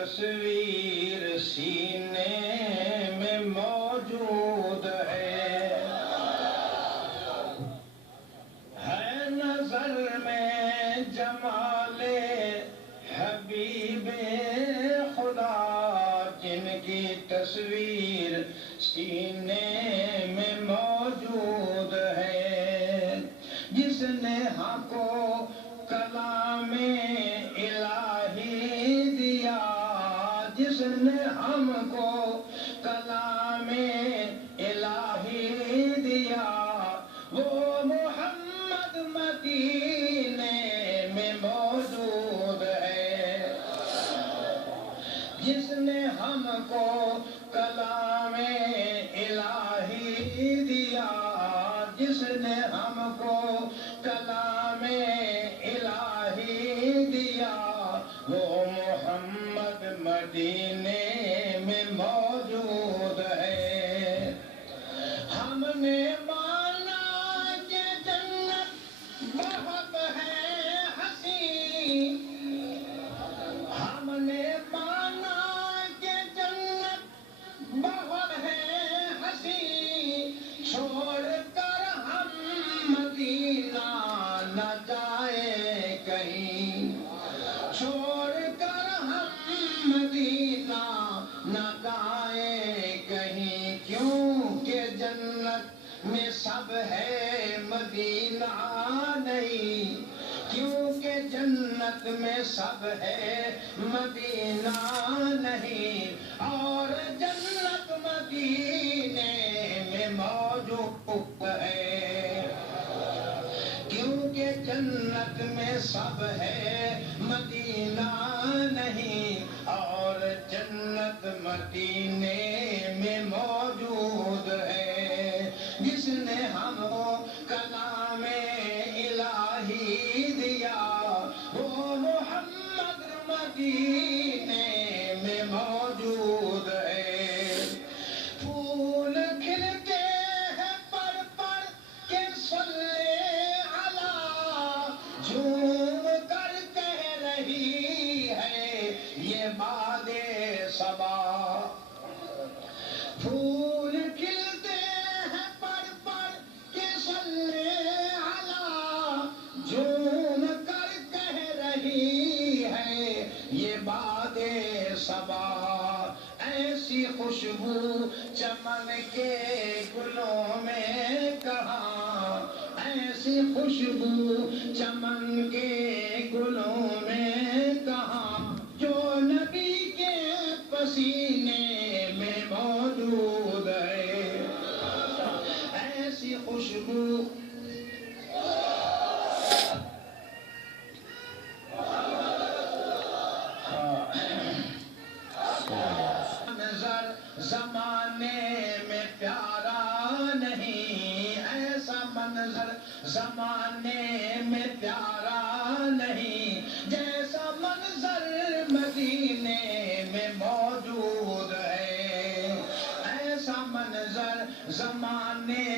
تصویر سینے میں موجود ہے نظر میں جمال حبیب خدا جن کی تصویر سینے میں موجود ہے جس نے ہم کو کلام الہی دیا جس نے ہم کو کلام الہی دیا وہ محمد مدینے میں موجود ہے جس نے ہم کو کلام الہی دیا جس نے ہم کو کلام الہی دیا وہ محمد مدینے میں موجود ہے ہم نے مانا کہ جنت بہت ہے حسین ہم نے مانا کہ جنت بہت ہے حسین چھوڑ کر ہم مدینہ نہ جائے کہیں چھوڑ کر ہم مدینہ نہ جائے کہیں کیونکہ جنت میں سب ہے مدینہ نہیں کیونکہ جنت میں سب ہے مدینہ نہیں اور جنت مدینے میں موجود ہے کیونکہ جنت میں سب ہے مدینہ نہیں اور جنت مدینے میں موجود ہے جس نے ہم کو کلام الہی دیا وہ محمد مدینے میں موجود ہے پھول کھلتے ہیں پر پر کے صلی علی جھوم کر کہہ رہی ہے یہ باد صبا پھول کھلتے ہیں پر پر کے صلی علی جھوم کر کہہ رہی ہے یہ باد صبا ایسی خوشبو چمن کے گلوں میں کہاں ایسی خوشبو چمن کے گلوں میں کہاں جو نبی کے پسینے میں موجود ہے ایسی خوشبو منظر زمانے میں پیارا نہیں ایسا منظر زمانے میں پیارا نہیں جیسا منظر مدینے میں موجود ہے ایسا منظر زمانے